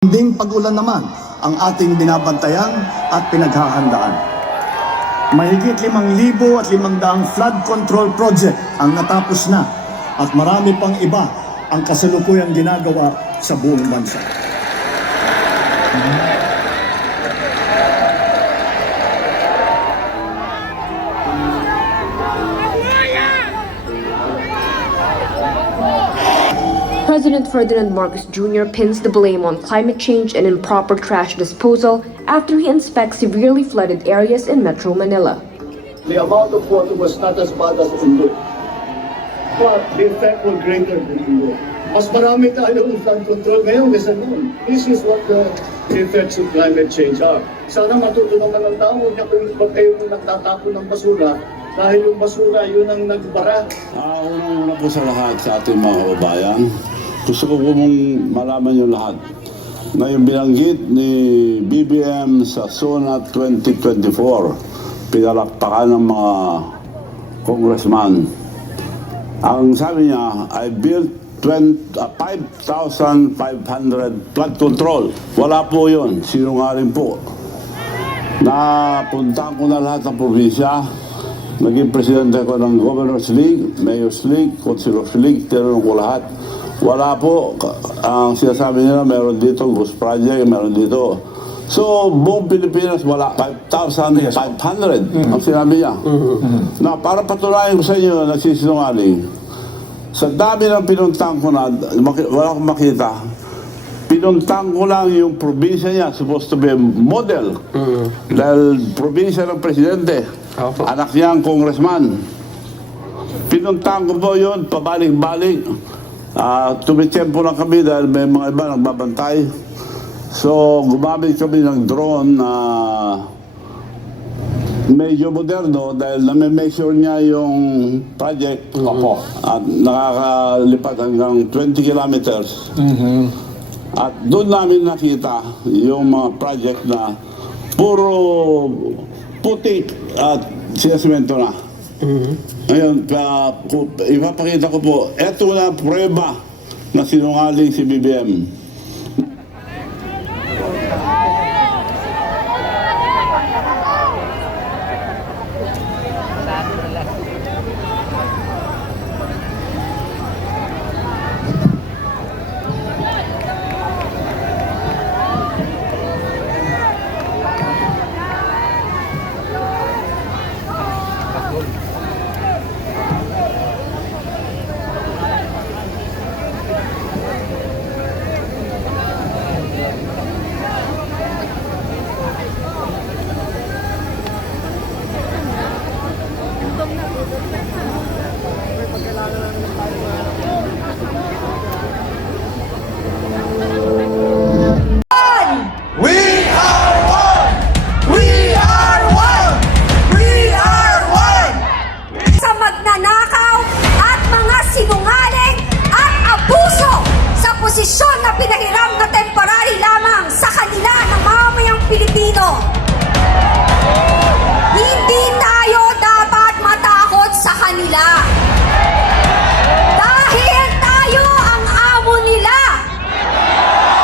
Ding pag-ulan naman ang ating binabantayan at pinaghahandaan. Mahigit 5,500 flood control project ang natapos na at marami pang iba ang kasalukuyang ginagawa sa buong bansa. President Ferdinand Marcos Jr. pins the blame on climate change and improper trash disposal after he inspects severely flooded areas in Metro Manila. The amount of water was not as bad as Indo, but the effect was greater than Indo. Mas marami tayong flood control ngayon kaysa noon. This is what the effects of climate change are. Sana matuto naman ang tao, huwag kayong nagtatapon ng basura dahil yung basura yun ang nagbara. Unang-una po sa lahat sa ating mga kababayan, gusto ko mong malaman yung lahat na yung binanggit ni BBM sa SONA 2024, pinalakpakan ng mga congressman. Ang sabi niya, I built 5,500 flood control. Wala po yun, sinungaling po. Napuntahan ko na lahat ng probinsya. Naging presidente ko ng Governor's League, Mayor's League, Councilor's League, tinanong ko lahat. Wala po. Ang sinasabi nila, meron dito, Ghost Project, meron dito. So, buong Pilipinas, wala. 5,500 ang sinabi niya. Na, para patunayan ko sa inyo na nagsisinungaling, sa dami ng pinuntang ko na, wala akong makita, pinuntang ko lang yung probinsya niya, supposed to be a model. Dahil probinsya ng presidente, anak niya ang congressman. Pinuntang ko po yun, pabalik-balik. Tumitsempo lang kami dahil may mga iba nagbabantay. So, gumamit kami ng drone na medyo moderno dahil na-measure niya yung project at nakakalipad hanggang 20 kilometers. At doon namin nakita yung mga project na puro puti at sinasemento na. Ngayon, ipapakita ko po, eto na prueba na sinungaling si BBM. Posisyon na pinahiram na temporary lamang sa kanila ng mamamayang Pilipino. Hindi tayo dapat matakot sa kanila. Dahil tayo ang amo nila.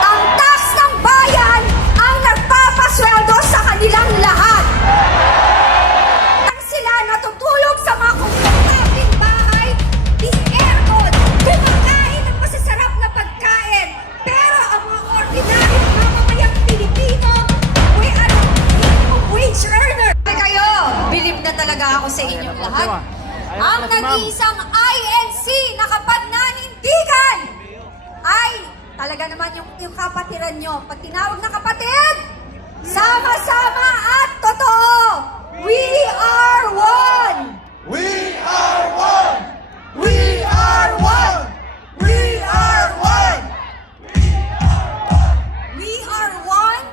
Ang tax ng bayan ang nagpapasweldo sa kanilang lahat. Nang sila natutulog sa mga komportabling bahay, di aircon, kumakain ng masasarap na pagkain. Pero ang mga ordinaryong mamamayang Pilipino, minimum wage earner. Kayo, believe na talaga ako sa inyong lahat. Ang nag-iisang INC na kapananindigan ay talaga naman yung kapatiran nyo. Pag tinawag na kapatid, sama-sama at totoo. We are one! We are one! We are one! We are one! We are one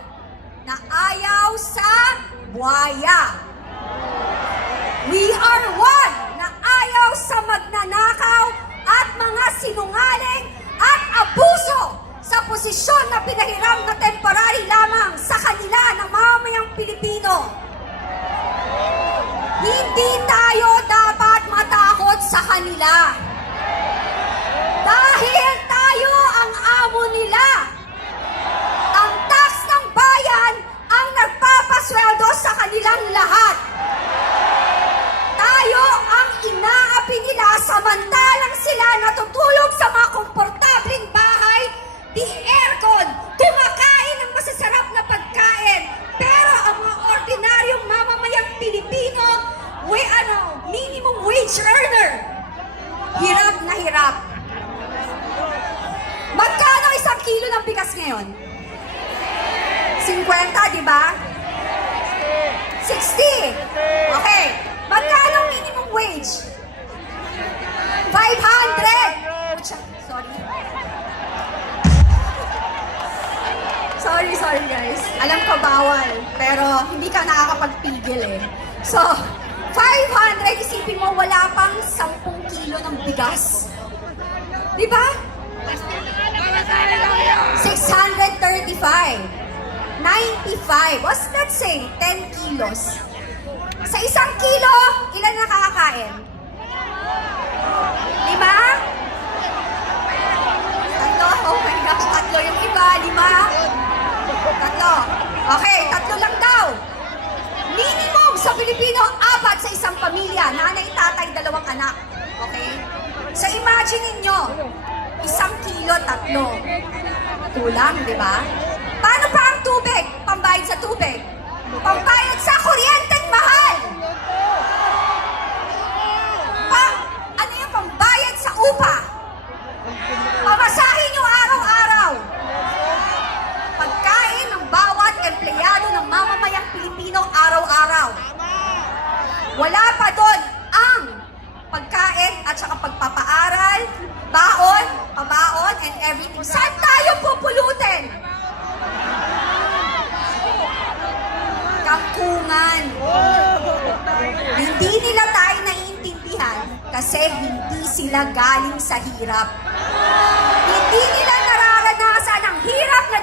na ayaw sa buhaya. We are one na ayaw sa magnanakaw at mga sinungaling at abuso sa posisyon na pinahiram na temporary lamang sa kanila ng mamamayang Pilipino. Hindi tayo dapat matakot sa kanila. Dahil tayo ang amo nila. wage earner. Hirap na hirap. Magkano isang kilo ng bigas ngayon? 50, di ba? 60. Okay. Magkano minimum wage? 500. Pucha, sorry. Sorry guys. Alam ko bawal, pero hindi ka nakakapagpigil eh. So, 500, isipin mo wala pang 10 kilo ng bigas. Di ba? 635. 95. What's that say? 10 kilos. Sa isang kilo, ilan nakakakain? 5? Tatlo? Oh my gosh, tatlo yung iba. 5? Tatlo. Okay, tatlo lang daw. Minimum sa Pilipino, 4 sa isang pamilya. Nanay, tatay, 2 anak. Okay? So imagine ninyo, 1 kilo, 3. Kulang, di ba? Paano pa ang tubig? Pambayad sa tubig. Pambayad sa kuryenteng mahal. Ano yung pambayad sa upa? Pamasahin nyo araw-araw. Pagkain ng bawat empleyado ng mamamayang Pilipino araw-araw. Wala pa doon ang pagkain at saka pagpapaaral, baon, pabaon, and everything. Saan tayo pupulutin? Kangkungan. Hindi nila tayo naiintindihan kasi hindi sila galing sa hirap. Hindi nila nararanasan ang hirap na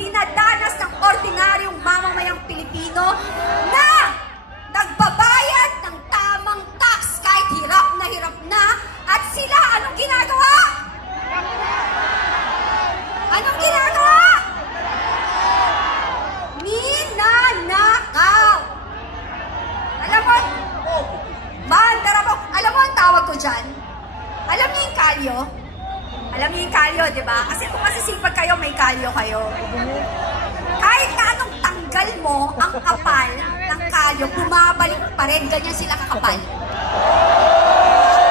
dinadanas ng ordinaryong mamamayang Pilipino na nagbabayad ng tamang tax kahit hirap na at sila anong ginagawa? Anong ginagawa? Ninanakaw. Alam mo, alam mo ang tawag ko dyan? Alam niyo yung kalyo? Alam niyo yung kalyo, di ba? Kasi kung masisipag kayo, may kalyo kayo. Kahit na anong tanggal mo, ang kapal ng kalyo, bumabalik pa rin. Ganyan sila kakapal.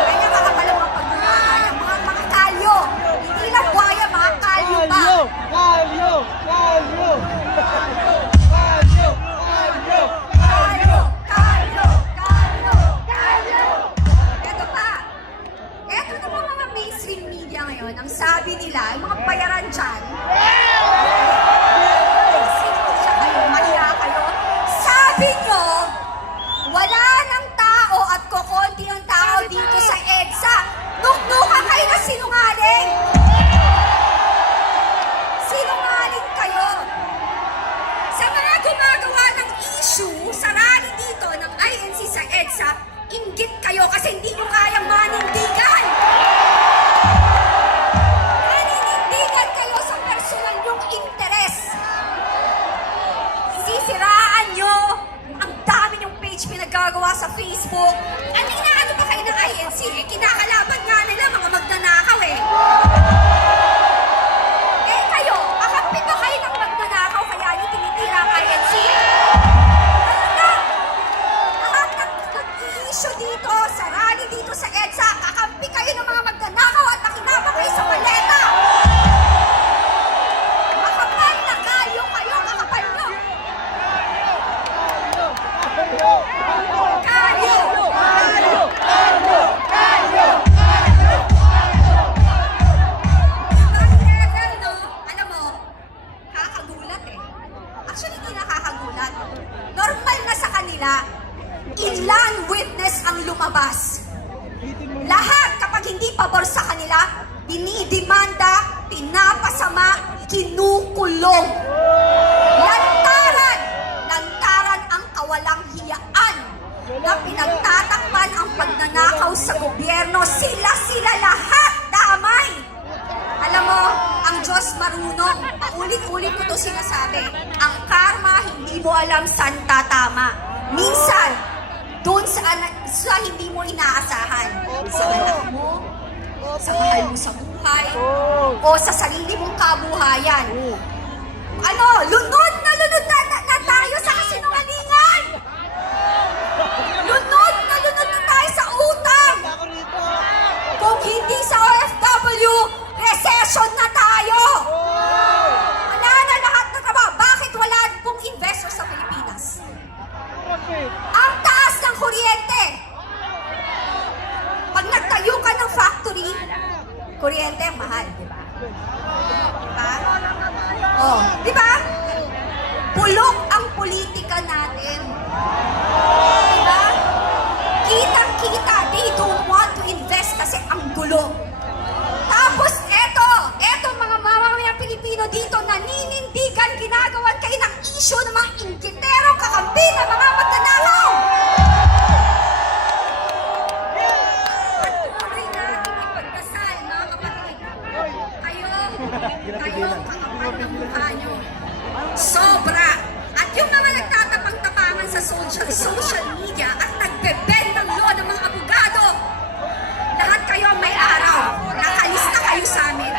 Ganyan kakapal ang mga pagbubuhay. Mga kalyo. Hindi lang buhaya, mga kalyo pa. Kalyo! Eto na mga mainstream media ngayon, ang sabi nila, yung mga bayaran dyan, siya kayo, mahiya kayo, sabi nyo, wala ng tao at kukunti ang tao dito sa EDSA. Nuknukan kayo na sinungaling! Sinungaling kayo! Sa mga gumagawa ng issue sa rally dito ng INC sa EDSA, inggit kayo kasi hindi nyo kayang manindigan! Manindigan kayo sa personal nyong interes! Sisiraan nyo ang dami nyong page pinagagawa sa Facebook. Ano inaano ba kayo ng INC? Kinakalaban nga nila mga magnanakaw eh! Kayo, akampi ba kayo ng magnanakaw kaya nyo tinitira ang INC? Lahat nag-i-issue dito, sa rally dito sa EDSA, kakampi kayo ng mga magnanakaw at nakinabang kayo sa maleta! Makapal na kayo kayo, makapal nyo! Kayo! Alam mo, kakagulat eh. Actually, hindi nakakagulat. Normal na sa kanila, ilan witness ang lumabas. Lahat kapag hindi pabor sa kanila, dinidemanda, pinapasama, kinukulong. Lantaran ang kawalang hiyaan na pinagtatakpan ang pagnanakaw sa gobyerno. Sila lahat damay. Alam mo, ang Diyos marunong. Paulit-ulit ko to sinasabi. Ang karma, hindi mo alam saan tatama. Minsan, doon sa hindi mo inaasahan. Sa anak mo, sa mahal mo sa buhay, o sa sarili mong kabuhayan. Ano, lunod na tayo sa kasinungalingan! Lunod na tayo bulok ang politika natin. Diba? Kitang-kita, they don't want to invest kasi ang gulo. Tapos eto mga mamamayang Pilipino dito, naninindigan, ginagawan kayo ng issue ng mga inggitero, kakampi na mga magnanakaw. Patuloy natin ipagdasal, mga kapatid. Kayo, kakapal ng mukha nyo. Sobra. At yung mga nagtatapang-tapangan sa social media at nagbe-bend ng law ng mga abogado, lahat kayo may araw. Nakalista kayo sa amin.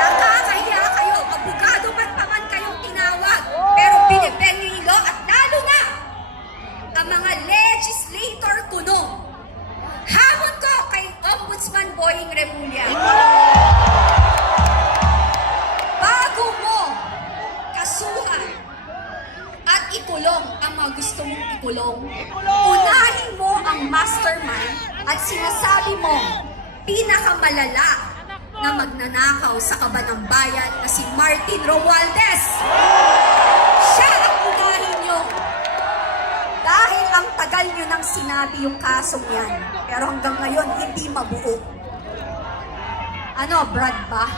Nakakahiya kayo. Abogado pa man kayong tinawag. Pero binibend niyo yung law at lalo na ang mga legislator kuno. Hamon ko kay Ombudsman Boying Remulla. Bago mo kasuhan at ikulong ang mga gusto mong ikulong, unahin mo ang mastermind at sinasabi mo pinakamalala na magnanakaw sa Kabanang Bayan na si Martin Romualdez. Siya ang unahin nyo. Dahil ang tagal nyo nang sinabi yung kasong yan. Pero hanggang ngayon, hindi mabuo. Ano, Brad ba?